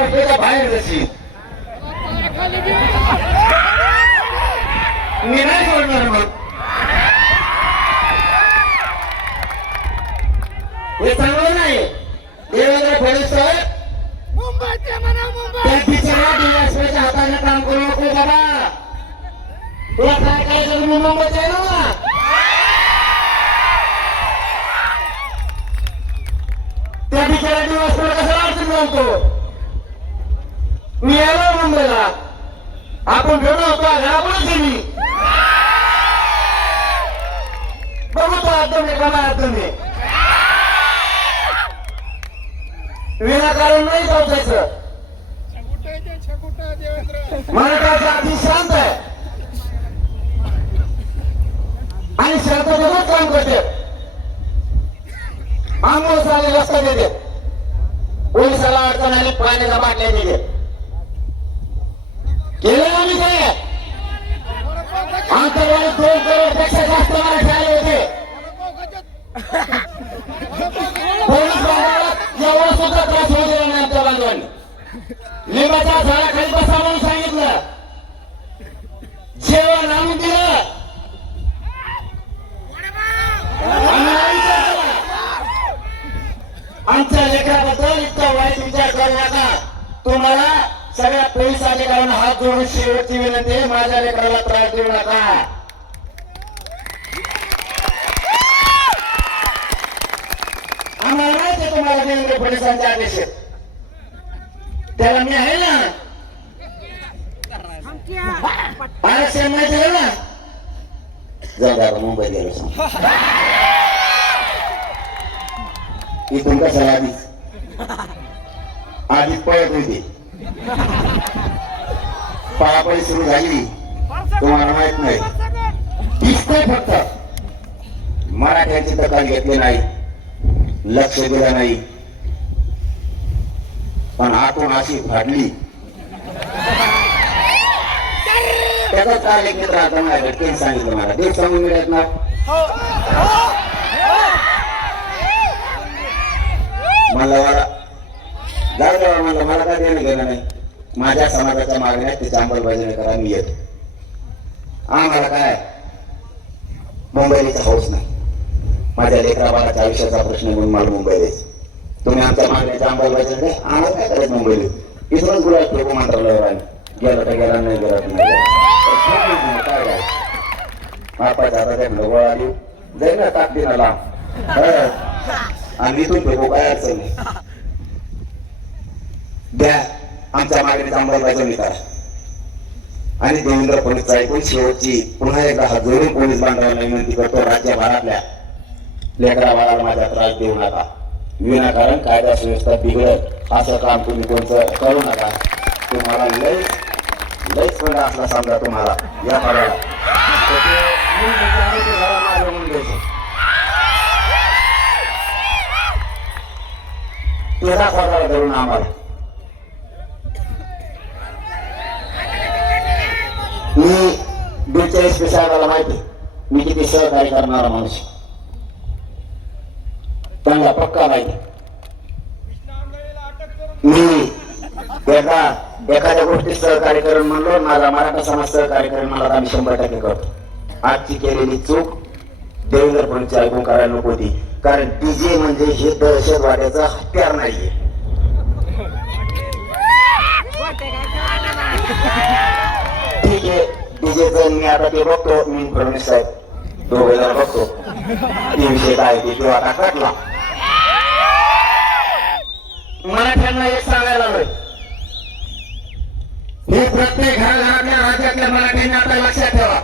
बाहेर मी नाही सोडणार मग. हे चांगलं नाही. देवेंद्र फडणवीस साहेब त्या बिचारा डीएसपीच्या हाताने काम करू नको बाबा. तुला काय करायचं तुम्ही मुंबईत आहे ना? त्या बिचारा डीएसपीला कसं अडचण घालतो मी आलो मुंबईला. आपण भेटलो होतो आपणच मी बघू तो एकदम एखादा एकदम विनाकारण नाही जायचं छकुटा ते छकुटा मराठाचा अति शांत आहे. आणि शांततेतच काम करते. आंघोळ झाले लक्ष देते पोलिसाला अडचण आली पाण्याचा बाटल्या दिले केलं आम्ही ते आमच्याकडे दोन करोडपेक्षा जास्त मराठी आले होते. पोलीस बांधवाला एवढा सुद्धा त्रास होऊ दिला नाही आमच्या बांधवांनी लिंबाच्या झाडाखाली बसा म्हणून सांगितलं. जेवण आणून दिलं. आमच्या लेखाबद्दल इतका वाईट विचार करू नका. तुम्हाला सगळ्या पोलीस अधिकाऱ्यांना हात जोडून शेवटची विनंती आहे, माझ्या लेकराला त्रास देऊ नका. आम्हाला माहिती तुम्हाला देवेंद्र पोलिसांचे आदेश त्याला मी आहे ना? आरक्षण माहिती आहे ना? जा मुंबई गेलो. इथून कसं आधीच? आधीच पळत होती. पळापळी सुरू झाली तुम्हाला माहीत नाही. दिसतंय फक्त. मराठ्यांची दखल घेतली नाही. लक्ष दिलं नाही. पण आतून अशी फाडली त्याचा काल एक मित्र आता माझ्या सांगितलं मला. देव सांगून मिळत ना? मला मला जाऊ मला मला काय देणं गेलं नाही. माझ्या समाजाच्या मागण्यात त्याची अंमलबजावणी करा मी येतो. आम्हाला काय? मुंबईचा हौस नाही. माझ्या लेकरा बाळाच्या आयुष्याचा प्रश्न म्हणून मला मुंबई द्यायचं तुम्ही आमच्या मागण्याची अंमलबजावणी नाही आम्हाला काय करायचं मुंबईला? इथूनच गुळा फेकू मंत्रालयावर आम्ही. गेलं तर गेला नाही गेला तर नाही काय काय मापाच्या आता ते गोळा जाईल ना ताकदीनं लांब. आणि इथून फेकू काय अडचण नाही. द्या. आमच्या मागणीचा अंमलबजावणी निकाल आणि देवेंद्र फडणवीस ऐकून शेवटची पुन्हा एकदा हात जोडून पोलीस बांधवांना विनंती करतो राज्यभरातल्या लेकरा बाळाला माझा त्रास देऊ नका. विनाकारण कायदा सुव्यवस्था बिघडत असं काम तुम्ही कोणतं करू नका. तुम्हाला लय लयच पण असला समजा तुम्हाला. या पदाला तेरा ते मी आम्हाला ते जरा माझं म्हणून घ्यायचं. ते दाखवा जरा धरून आम्हाला मी बेचाळीसपेक्षा मला माहिती मी किती सहकार्य करणारा माणूस? त्यांना पक्का माहिती मी एका एखाद्या गोष्टीत सहकार्य करून म्हणलो माझा मराठा समाज सहकार्य करून मला आम्ही शंभर टक्के करतो. आजची केलेली चूक देवेंद्र फडणवीस ऐकून करायला नको होती. कारण डीजे म्हणजे हे दहशतवाद्याचं हत्यार नाहीये. आहे डीजेचं मी आता ते बघतो मी फडणवीस साहेब दोघे जण बघतो ते विषय काय ते किंवा आता कटला मराठ्यांना एक सांगायला लागलोय हे प्रत्येक घराघरातल्या राज्यातल्या मराठ्यांनी आता लक्षात ठेवा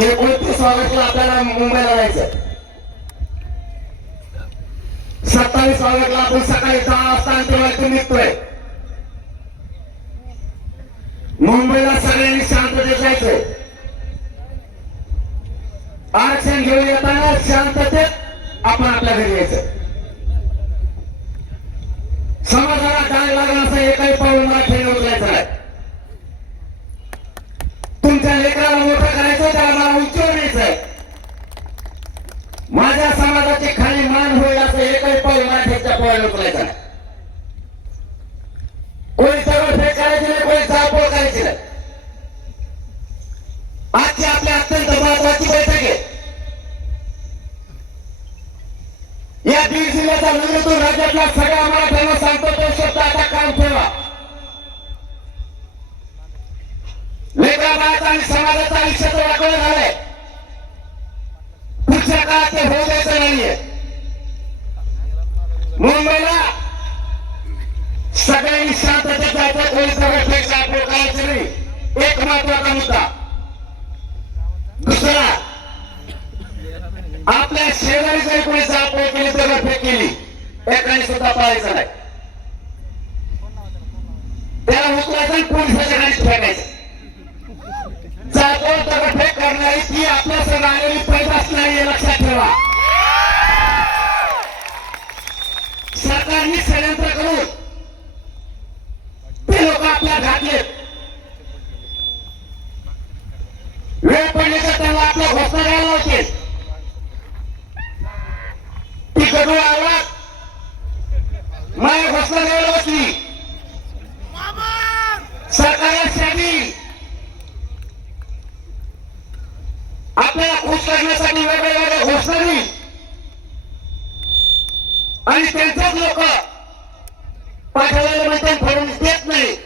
एकोणतीस ऑगस्टला आपल्याला मुंबईला जायचं सत्तावीस ऑगस्टला आपण सकाळी दहा वाजता अंतिम निघतोय बदलायचो आरक्षण घेऊन येताना शांततेत आपण आपल्या घरी यायचं समाजाला काय लागला असं एकही पाऊल मराठी उचलायचं नाही. तुमच्या लेकराला मोठं करायचं त्याला मला उंचीवर न्यायचंय. माझ्या समाजाची खाली मान होईल असं एकही पाऊल मराठीच्या पोळ्याला उचलायचं नाही. कोणी दगडफेक करायची नाही कोणी जाळपोळ करायची नाही. ही महत्व अत्यंत बैठक है या बीड जिल्ह्याचा विरोधून राज्यातल्या सगळ्या मराठ्यांना सांगतो तो शब्द आता काम ठेवा वेगळ्या आणि समाजाचं आयुष्य तर झालंय पुढच्या काळात ते होऊ द्यायचं नाहीये मुंबईला सगळ्यांनी नाही एक महत्वाचा मुद्दा। शेजारी जरी कोणी साप केली तर फेक केली. एकाने सुद्धा पाहायचं नाही. त्याला उचलायचं पोलिसाच्या गाडीत फेकायचं जातो दगडफेक करणारी ती आपल्या सर आलेली पैदास नाही हे लक्षात ठेवा. सरकारने षडयंत्र करून ते लोक आपल्या घातलेत वेळ पडली तर त्यांना आपल्या घोषणा द्यायला लावतील ती गडू आवाज माझ्या घोषणा द्यायला बसली सरकारला शामिल आपल्याला खुश करण्यासाठी वेगवेगळ्या घोषणा दिली आणि त्यांच्याच लोक पाठवलेले म्हणते फडणवीस देत नाही.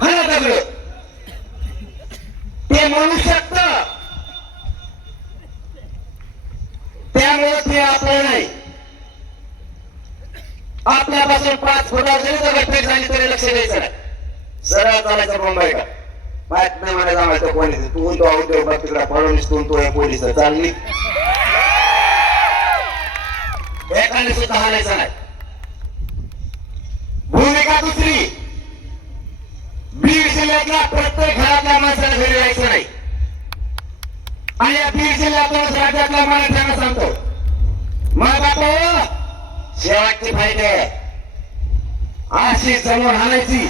हा दगड? ते म्हणू शकत. त्यामुळे ते आपलं नाही. आपल्यापासून पाच फुटा जरी दगड फेक झाली तरी लक्ष द्यायचं नाही. सरळ चालायचं मुंबईला. माहीत नाही मला जमायचं कोणी तू तो उद्योग तिकडे. फडणवीस तू तो पोलीस चालली? एकाने सुद्धा हालायचं नाही. भूमिका दुसरी. बीड जिल्ह्यातल्या प्रत्येक घरातल्या माणसाला घरी यायचं नाही. आणि या बीड जिल्ह्यातूनच राज्यातल्या मराठ्यांना सांगतो मग बापू शेवटची फायदे अशी समोर हाणायची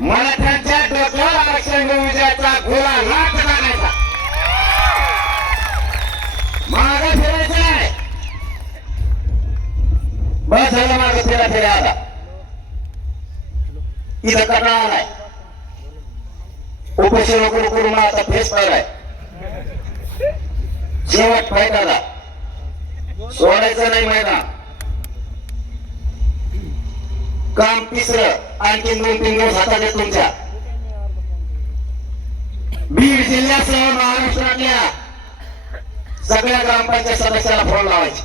मराठ्यांच्या डोक्यावर आरक्षण विजयाचा गोळा लाट टाकायचा मागे फिरायचं नाही. बस झालं मागे फिरा फिरा आला इथं करणार नाही. उपोषण करू करून मला आता फेस पाहिलाय शेवट फायदा सोडायचं नाही मैदान. काम तिसरं आणखी दोन तीन दिवस हातात तुमच्या. बीड जिल्ह्यासह महाराष्ट्रातल्या सगळ्या ग्रामपंचायत सदस्याला फोन लावायचे.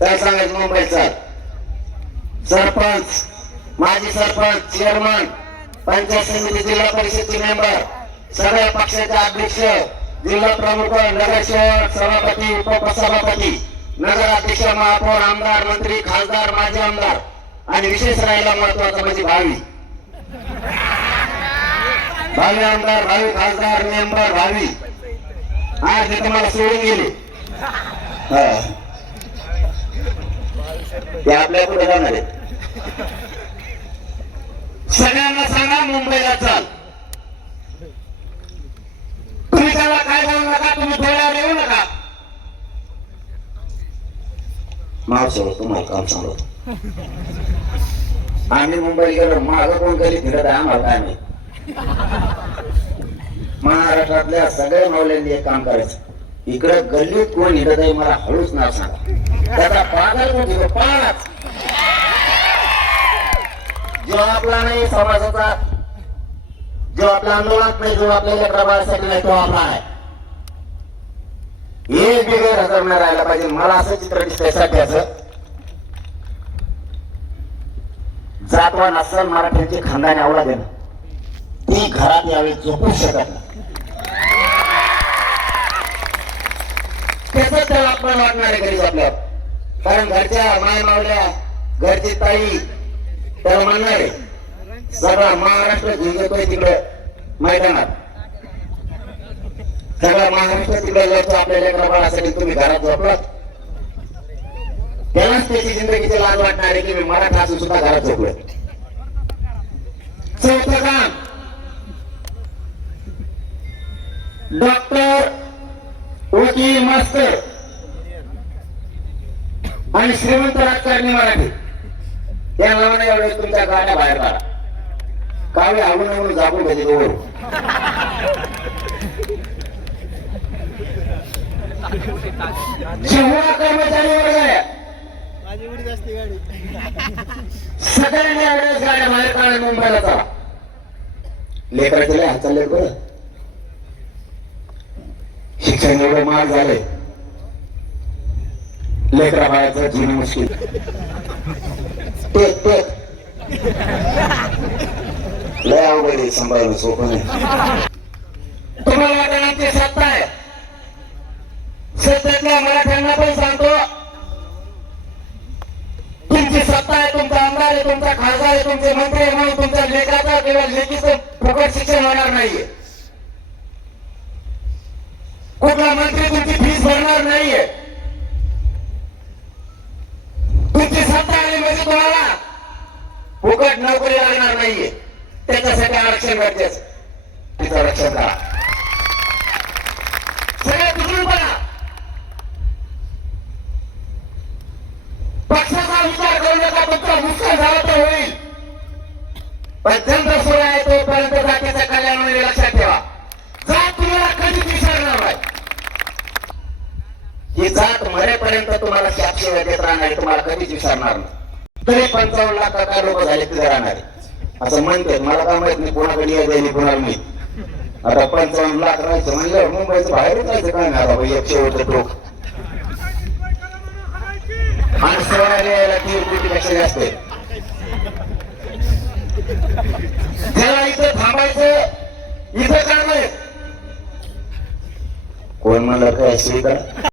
काय सांगायचं मुंबईचा? सरपंच माजी सरपंच चेअरमन पंचायत समिती जिल्हा परिषदचे मेंबर सगळ्या पक्षाचे अध्यक्ष जिल्हा प्रमुख नगरसेवक सभापती उपसभापती नगराध्यक्ष महापौर आमदार मंत्री खासदार माजी आमदार. आणि विशेष राहिला महत्वाचं म्हणजे भावी. भावी आमदार भावी खासदार मेंबर भावी. आज ते तुम्हाला सोडून गेले. ते आपल्या कुठे जाणार आहेत. सगळ्यांना सांगा मुंबईला चाल. तुम्ही त्याला काय बोलू नका तुम्ही थोड्या येऊ नका. मावसं तुम्हाला काम सांगतो. आम्ही मुंबईला गेलो माझं कोण कधी फिरत आहे आम्हाला काय माहीत? महाराष्ट्रातल्या सगळ्या मावल्यांनी एक काम करायचं. इकडे गल्लीत कोण हिडत आहे मला हळूच ना सांगा. त्याचा पागल कोण तिथं पाच. जो आपला नाही समाजाचा जो आपल्या आंदोलनात नाही जो आपल्या लेकरा बाळासाठी नाही तो आपला आहे. एक बिगर हजर नाही राहायला पाहिजे. मला असं चित्र दिसतंय सध्याचं. जातवा नसल मराठ्यांची खानदानी आवडा देणं ती घरात यावेळी झोपू शकत नाही. त्याला आपण वाटणार आहे गरीब आपल्या कारण घरच्या माय मावल्या घरची ताई त्याला म्हणणार आहे सगळा महाराष्ट्र झुंजतोय तिकडे मैदानात. सगळा महाराष्ट्र तिकडे लढतो आपल्या लेकरा बाळासाठी तुम्ही घरात झोपलात? त्यालाच त्याची जिंदगीची लाज वाटणार आहे की मी मराठा असून सुद्धा घरात झोपलोय. चौथं काम डॉक्टर वकील मास्तर आणि श्रीमंत राजकारणी मराठी. त्या नावाने एवढे तुमच्या गाड्या बाहेर काढा. कावे आवडून आवडून जागून घ्यायचे जवळ जेव्हा कर्मचारी वर्ग आहे सगळ्यांनी आवडेल गाड्या बाहेर काढा मुंबईला चला लेकराचे लय हात चालले बरं. शिक्षण एवढं महाग झालंय. लेकरा बाळाचं जीवन मुश्किल. तेच तेच लय अवघड आहे सांभाळणं सोपं नाही. आहे तुमचा खासदार आहे तुमचे मंत्री आहे म्हणून तुमच्या लेखाचा किंवा लेखीचं फुकट शिक्षण होणार नाहीये. कुठला मंत्री तुमची फीस भरणार नाहीये. तुमची सत्ता आली म्हणजे तुम्हाला फुकट नोकरी लागणार नाहीये. त्याच्यासाठी आरक्षण गरजेचं तिचं रक्षण करा. विचार पुत्र नका झाला तर होईल. पण चंद्र सूर्य आहे तोपर्यंत जातीचं कल्याण होईल लक्षात ठेवा. जात तुम्हाला कधीच विसरणार नाही. ही जात मरेपर्यंत तुम्हाला शापशिवाय देत राहणार तुम्हाला कधीच विसरणार नाही. तरी पंचावन्न लाख काय लोक झाले तिथे राहणार असं म्हणते मला काय माहीत नाही कोणाकडे यायचं जाईल कोणाला माहीत. आता पंचावन्न लाख राहायचं म्हणलं मुंबईचं बाहेरच जायचं काय नाही आता एकशे एक टोक. आणि सोळाला यायला तीन कोटीपेक्षा जास्त त्याला इथं थांबायचं इथं काढलंय कोण म्हणलं काय स्वीकार